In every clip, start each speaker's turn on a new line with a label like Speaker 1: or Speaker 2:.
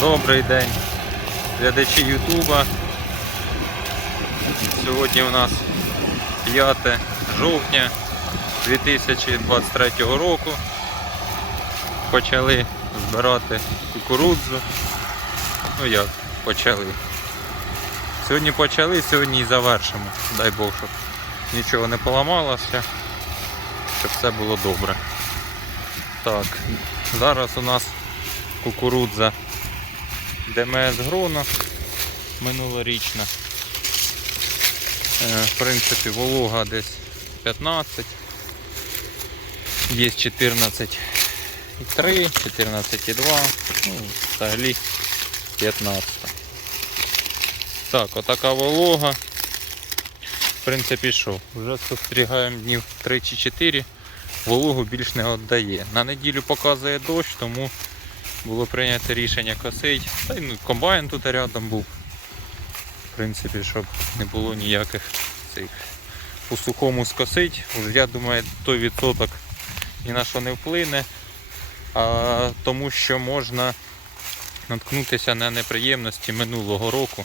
Speaker 1: Добрий день, глядачі Ютуба. Сьогодні у нас 5 жовтня 2023 року. Почали збирати кукурудзу. Ну як почали. Сьогодні почали, сьогодні і завершимо. Дай Бог, щоб нічого не поламалося, щоб все було добре. Так, зараз у нас кукурудза ДМС Грона минулорічна. Е, В принципі, волога десь 15. Є 14,3, 14,2, ну, взагалі 15. Так, отака волога. В принципі, що? Вже спостерігаємо днів 3 чи 4, вологу більш не віддає. На неділю показує дощ, тому було прийнято рішення косити. Та й ну, комбайн тут рядом був. В принципі, щоб не було ніяких цих по сухому скосить. Уже, Я думаю, той відсоток ні на що не вплине, а тому що можна наткнутися на неприємності минулого року.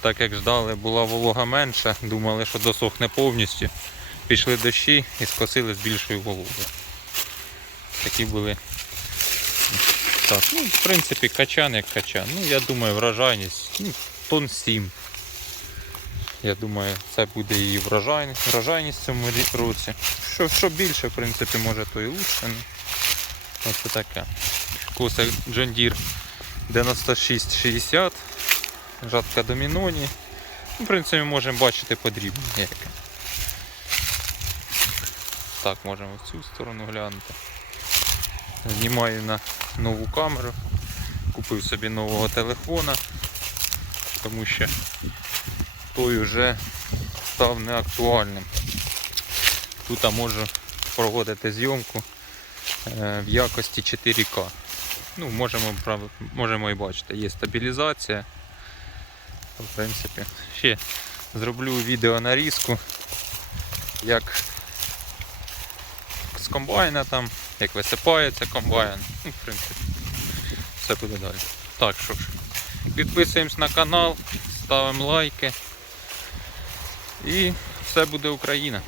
Speaker 1: Так як ждали, була волога менша, думали, що досохне повністю. Пішли дощі і скосили з більшою вологою. Такі були так, ну, в принципі, качан як качан. Ну, я думаю, врожайність ну, тонн 7. Я думаю, це буде і врожайність, врожайність в цьому році. Що, що більше, в принципі, може, то і лучше. Ну, ось таке. Коса John Deere 9660. Жатка доміноні. Ну, В принципі, можемо бачити подрібні. Яке. Так, можемо в цю сторону глянути. Знімаю на нову камеру. Купив собі нового телефона, тому що той вже став неактуальним. Тут можу проводити зйомку е, в якості 4К. Ну, можемо, можемо і бачити, є стабілізація. В принципі, ще зроблю відео нарізку, як комбайна там, як висипається комбайн. Ну, в принципі, все буде далі. Так, що ж, підписуємось на канал, ставимо лайки. І все буде Україна.